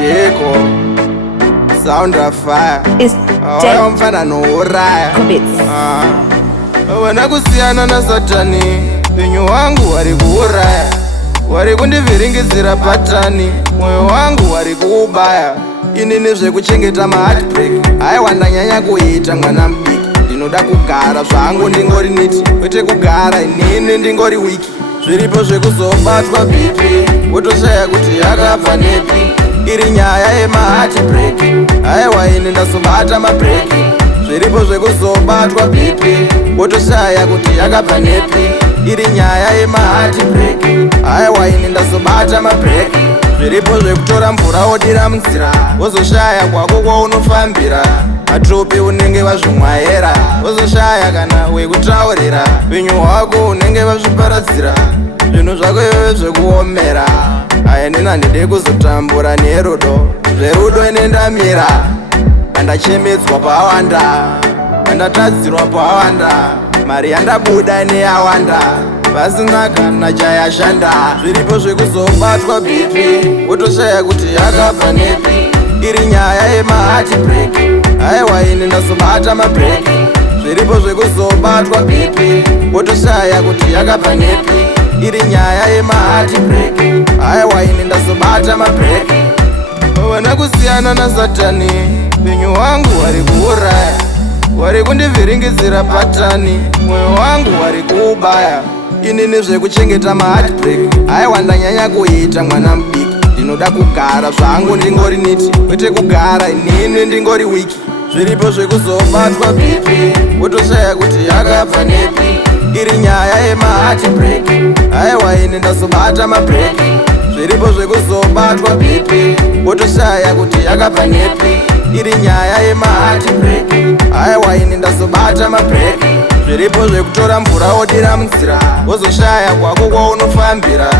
Deko Sound of Fire It's Oyo mfana nouraya Wana kusiyana na Satani Penyu wangu wari kuuraya Wari kundiviringizira patani Moyo wangu wari kuubaya Inini zvekuchengeta ma-heartbreak Aiwanda nyanya kuita mwana mbiki Ndinoda kugara zvangu ndingori niti Kwete kugara inini ndingori wiki Zviripo zvekuzobatwa BP Wotoshaya kuti yakabva nepi Iri nyaya yema-heartbreak Aiwa ini ndasobata mabreki Zviripo zvekuzobatwa BP Wotoshaya kuti yakabva nepi Iri nyaya yema-heartbreak Aiwa ini ndasobata mabreki Zviripo zvekutora mvura wodira munzira Wozoshaya kwako kwaunofambira Matope unenge wazvimwaera Wozoshaya kana wekutaurira Penyu hwako unenge wazviparadzira Zvinhu zvako iwewe zvekuomera Aya nina ndide kuzotambura nerudo Zverudo ine ndamira Andachemedzwa pawanda Andatadzirwa pawanda Mari yandabuda neyawanda Pasina kana chayashanda Zviripo zvekuzobatwa BP Wotoshaya kuti yakabva nepi Iri nyaya yema-heartbreak Aiwa ini ndasobata mabreki Zviripo zvekuzobatwa BP Wotoshaya kuti yakabva nepi Iri nyaya yema-heartbreak Aiwa ini ndasobata mabreki Wana kusiyana na Satani Penyu wangu wari kuuraya Wari kundiviringizira patani Moyo wangu wari kuubaya Inini zvekuchengeta ma-heartbreak Aiwanda nyanya kuita mwana mbiki Ndinoda kugara zvangu ndingori niti Kwete kugara inini ndingori wiki Zviripo zvekuzobatwa BP Wotoshaya kuti yakabva nepi Iri nyaya yema-heartbreak Aiwa ini ndasobata mabreki Zviripo zvekuzobatwa BP Wotoshaya kuti yakabva nepi Iri nyaya yema-heartbreak Aiwa ini ndasobata mabreki Zviripo zvekutora mvura wodira munzira Wozoshaya kwako kwaunofambira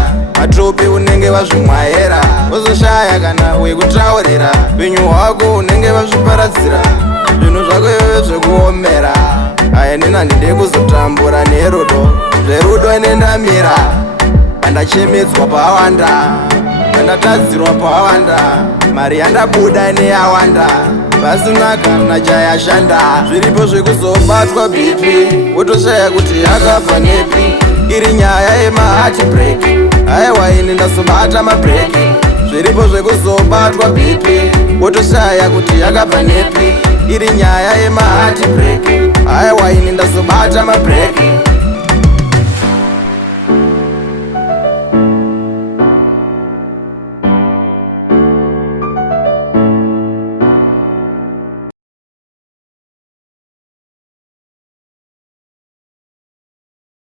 Matope unenge wazvimwaera Wozoshaya kana wekutaurira Penyu hwako unenge wazviparadzira Zvinhu zvako iwewe zvekuomera Aya nina ndide kuzotambura nerudo Zverudo ine ndamira Andachemedzwa pawanda Andatadzirwa pawanda Mari yandabuda neyawanda Pasina kana chayashanda Zviripo zvekuzobatwa BP Wotoshaya kuti yakabva nepi Iri nyaya yema-heartbreak Aiwa ini ndasobata mabreki Zviripo zvekuzobatwa BP Wotoshaya kuti yakabva nepi Iri nyaya yema-heartbreak Aiwa ini ndasobata mabreki